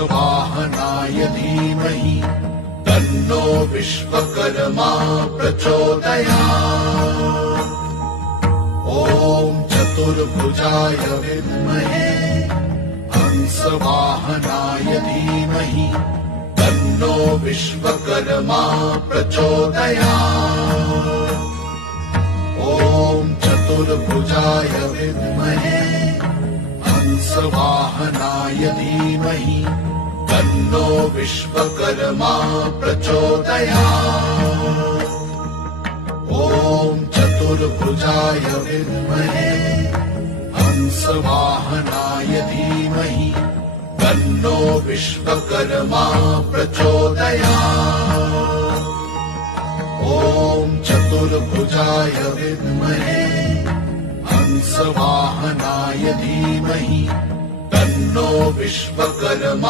हंसवाहनाय धीमहि तन्नो विश्वकर्मा प्रचोदयात्। ॐ चतुर्भुजाय विद्महे हंसवाहनाय धीमहि तन्नो विश्वकर्मा प्रचोदयात्। ॐ चतुर्भुजाय विद्महे हंसवाहनाय धीमहि तन्नो विश्वकर्मा प्रचोदयात्। ॐ चतुर्भुजाय विद्महे हंसवाहनाय धीमहि तन्नो विश्वकर्मा प्रचोदयात्। ॐ चतुर्भुजाय विद्महे हंसवाहनाय धीमहि तन्नो विश्वकर्मा